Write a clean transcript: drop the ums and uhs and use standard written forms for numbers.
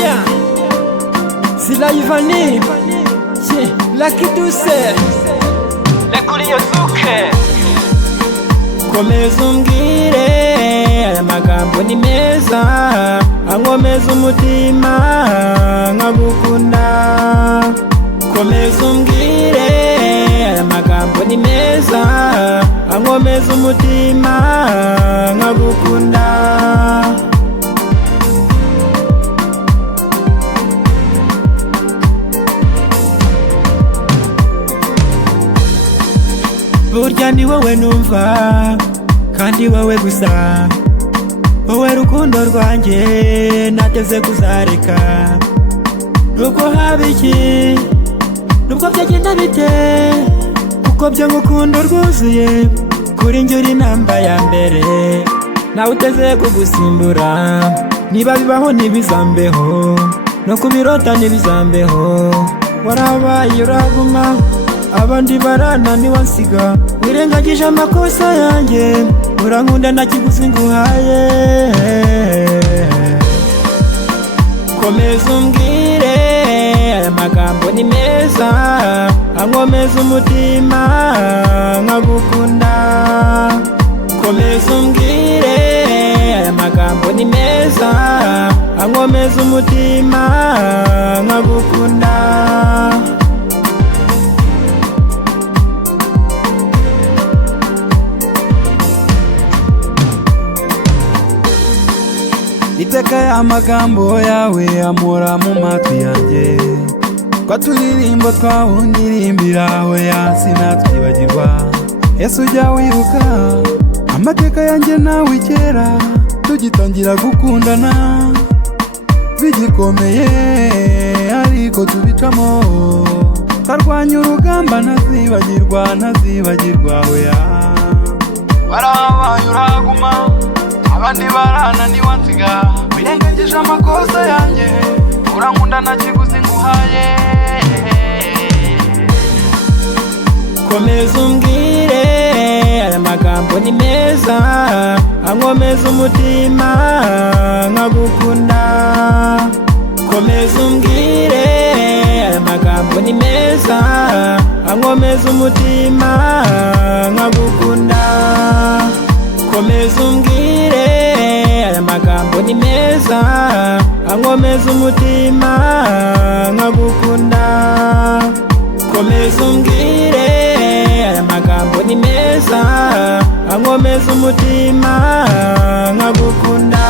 yeah. Sila Ivani, Lucky Duse, Lekuri Yosuke. komeza umbwire aya magambo ni meza, ankomeza umutima nkagukunda. Komeza umbwire aya magambo ni meza, ankomeza umutima nkagukunda. Burya ni wowe numva kandi wowe gusa, wowe rukundo rwanjye nateze kuzareka. Nubwo haba iki, nubwo byagenda bite, kuko byo ngukunda rwuzuye. Kuri njye uri namba ya mbere, nawe uteze kugusimbura. Niba bibaho ntibizambeho, no kubirota ntibizambeho. Warabaye uraguma, abandi barananiwe nsiga. Wirengagije amakosa yanjye, urankunda nta kiguzi nguhaye. Komeza umbwire aya magambo ni meza, ankomeza umutima nkagukunda. Komeza umbwire aya magambo ni meza, ankomeza umutima nkagukunda. Iteka y'amagambo yawe amura mu matwi yanjye, twa turirimbo twawe ndirimbira aho sinatwibagirwa. Yesu ujya wibuka amateka yanjye nawe kera, tugitangira gukundana bigikomeye, ariko tubicamo. Twarwanya urugamba ntazibagirwa oya. Warabaye uraguma, abandi barananiwe nsiga. Wirengagije amakosa yanjye, urankunda nta kiguzi nguhaye. Komeza umbwire aya magambo ni meza, ankomeza umutima nkagukunda. Komeza umbwire aya magambo ni meza, ankomeza umutima nkagukunda. Komeza umbwire aya magambo ni meza, ankomeza umutima nkagukunda. Komeza umbwire aya magambo ni meza, ankomeza umutima nkagukunda.